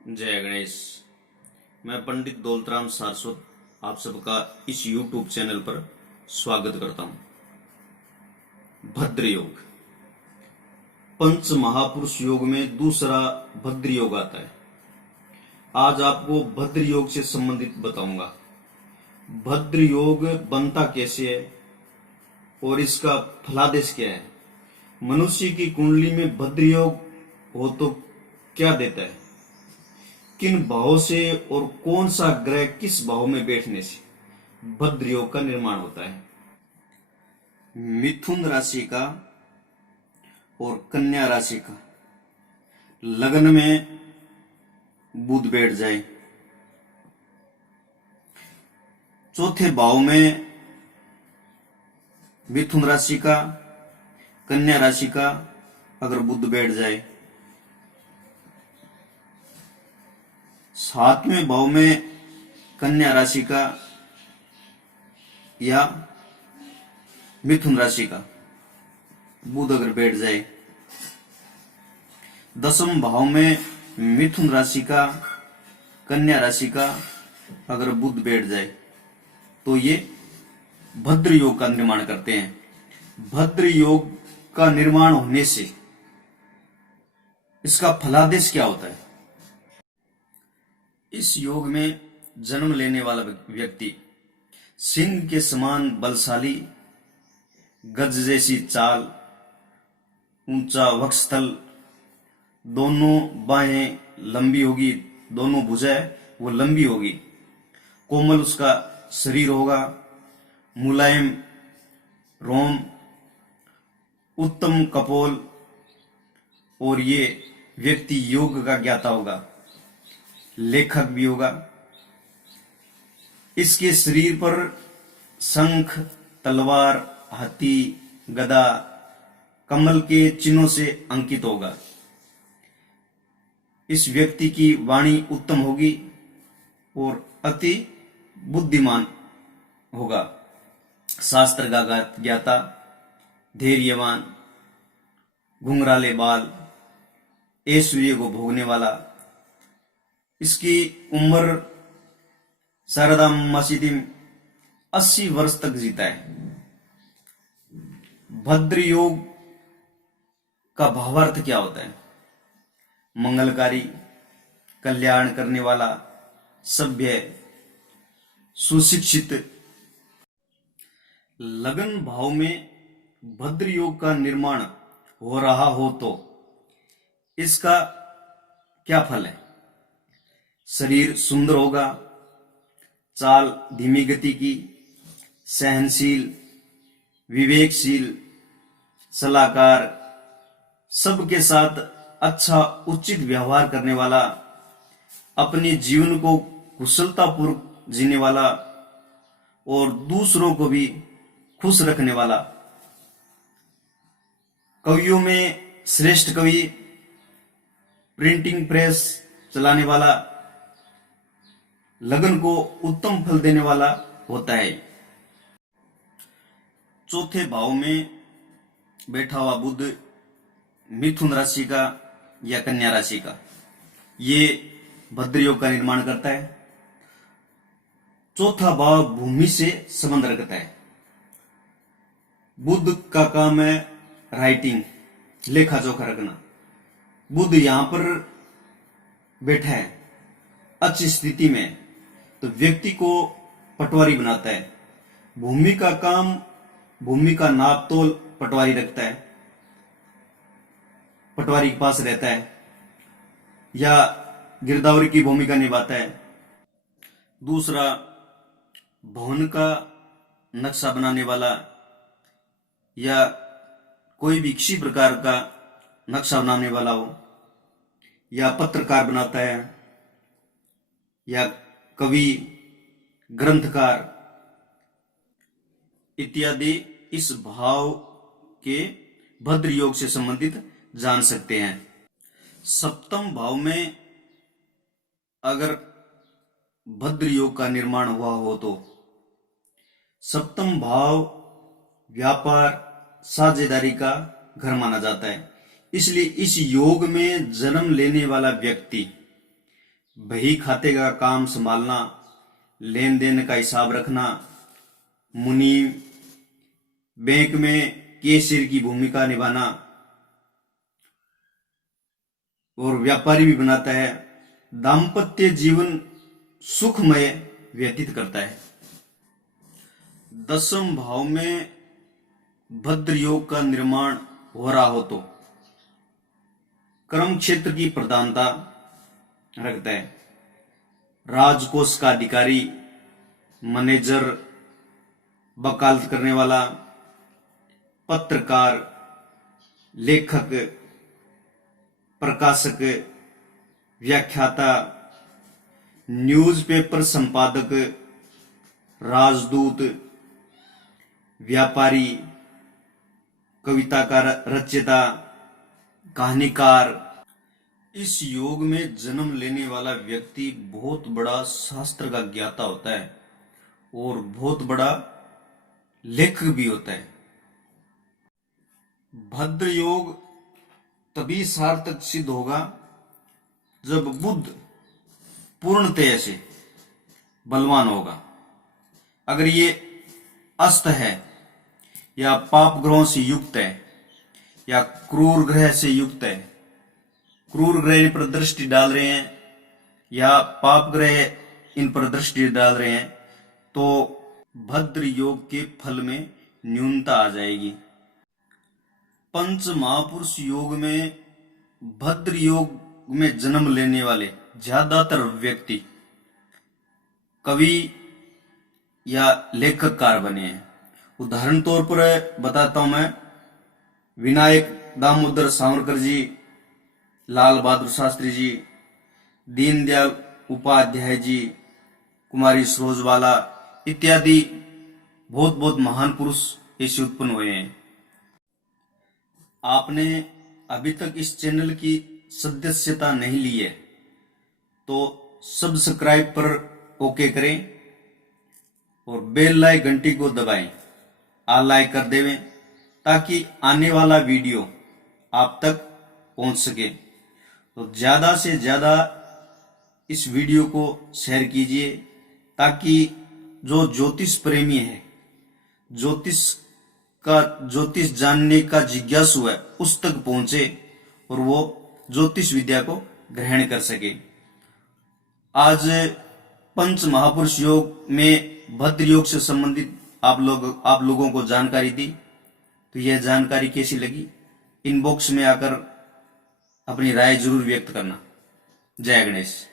जय गणेश। मैं पंडित दौलतराम सारस्वत आप सबका इस YouTube चैनल पर स्वागत करता हूं। भद्र योग पंच महापुरुष योग में दूसरा भद्र योग आता है। आज आपको भद्र योग से संबंधित बताऊंगा। भद्र योग बनता कैसे है और इसका फलादेश क्या है। मनुष्य की कुंडली में भद्र योग हो तो क्या देता है, किन भावों से और कौन सा ग्रह किस भाव में बैठने से भद्र योग का निर्माण होता है। मिथुन राशि का और कन्या राशि का लगन में बुध बैठ जाए, चौथे भाव में मिथुन राशि का कन्या राशि का अगर बुध बैठ जाए, सातवें भाव में कन्या राशि का या मिथुन राशि का बुध अगर बैठ जाए, दसम भाव में मिथुन राशि का कन्या राशि का अगर बुध बैठ जाए तो ये भद्र योग का निर्माण करते हैं। भद्र योग का निर्माण होने से इसका फलादेश क्या होता है। इस योग में जन्म लेने वाला व्यक्ति सिंह के समान बलशाली, गज जैसी चाल, ऊंचा वक्षस्थल, दोनों बाहें लंबी होगी, दोनों भुजाएं वो लंबी होगी, कोमल उसका शरीर होगा, मुलायम रोम, उत्तम कपोल, और ये व्यक्ति योग का ज्ञाता होगा, लेखक भी होगा। इसके शरीर पर शंख, तलवार, हाथी, गदा, कमल के चिन्हों से अंकित होगा। इस व्यक्ति की वाणी उत्तम होगी और अति बुद्धिमान होगा, शास्त्र का ज्ञाता, धैर्यवान, घुंघराले बाल, ऐश्वर्य को भोगने वाला। इसकी उम्र शारदा मसीदिम 80 वर्ष तक जीता है। भद्र योग का भावार्थ क्या होता है। मंगलकारी, कल्याण करने वाला, सभ्य, सुशिक्षित। लगन भाव में भद्र योग का निर्माण हो रहा हो तो इसका क्या फल है। शरीर सुंदर होगा, चाल धीमी गति की, सहनशील, विवेकशील, सलाहकार, सबके साथ अच्छा उचित व्यवहार करने वाला, अपने जीवन को कुशलतापूर्वक जीने वाला और दूसरों को भी खुश रखने वाला। कवियों में श्रेष्ठ कवि, प्रिंटिंग प्रेस चलाने वाला, लगन को उत्तम फल देने वाला होता है। चौथे भाव में बैठा हुआ बुध मिथुन राशि का या कन्या राशि का, ये भद्र योग का निर्माण करता है। चौथा भाव भूमि से संबंध रखता है। बुध का काम है राइटिंग, लेखा जोखा रखना। बुध यहां पर बैठा है अच्छी स्थिति में तो व्यक्ति को पटवारी बनाता है। भूमि का काम, भूमि का नाप तोल पटवारी रखता है, पटवारी के पास रहता है या गिरदावरी की भूमिका निभाता है। दूसरा, भवन का नक्शा बनाने वाला या कोई भी किसी प्रकार का नक्शा बनाने वाला हो, या पत्रकार बनाता है, या कवि, ग्रंथकार इत्यादि इस भाव के भद्र योग से संबंधित जान सकते हैं। सप्तम भाव में अगर भद्र योग का निर्माण हुआ हो तो सप्तम भाव व्यापार, साझेदारी का घर माना जाता है। इसलिए इस योग में जन्म लेने वाला व्यक्ति बही खाते का काम संभालना, लेन देन का हिसाब रखना, मुनि बैंक में कैशियर की भूमिका निभाना और व्यापारी भी बनाता है। दाम्पत्य जीवन सुखमय व्यतीत करता है। 10वें भाव में भद्र योग का निर्माण हो रहा हो तो कर्म क्षेत्र की प्रधानता रखता है। राजकोष का अधिकारी, मैनेजर, वकालत करने वाला, पत्रकार, लेखक, प्रकाशक, व्याख्याता, न्यूज़पेपर संपादक, राजदूत, व्यापारी, कविता का रचयिता, कहानीकार। इस योग में जन्म लेने वाला व्यक्ति बहुत बड़ा शास्त्र का ज्ञाता होता है और बहुत बड़ा लेखक भी होता है। भद्र योग तभी सार्थक सिद्ध होगा जब बुध पूर्णतया से बलवान होगा। अगर ये अस्त है या पाप ग्रहों से युक्त है या क्रूर ग्रह से युक्त है, क्रूर ग्रह इन पर दृष्टि डाल रहे हैं या पाप ग्रह इन पर दृष्टि डाल रहे हैं, तो भद्र योग के फल में न्यूनता आ जाएगी। पंच महापुरुष योग में भद्र योग में जन्म लेने वाले ज्यादातर व्यक्ति कवि या लेखककार बने हैं। उदाहरण तौर पर बताता हूं मैं, विनायक दामोदर सावरकर जी, लाल बहादुर शास्त्री जी, दीनदयाल उपाध्याय जी, कुमारी सरोजबाला इत्यादि बहुत बहुत महान पुरुष ऐसे उत्पन्न हुए हैं। आपने अभी तक इस चैनल की सदस्यता नहीं ली है तो सब्सक्राइब पर ओके करें और बेल लाइक घंटी को दबाएं, ऑल लाइक कर देवें ताकि आने वाला वीडियो आप तक पहुंच सके। तो ज्यादा से ज्यादा इस वीडियो को शेयर कीजिए ताकि जो ज्योतिष प्रेमी है, ज्योतिष जानने का जिज्ञासु है, उस तक पहुंचे और वो ज्योतिष विद्या को ग्रहण कर सके। आज पंच महापुरुष योग में भद्र योग से संबंधित आप लोगों को जानकारी दी, तो यह जानकारी कैसी लगी इनबॉक्स में आकर अपनी राय जरूर व्यक्त करना। जय गणेश।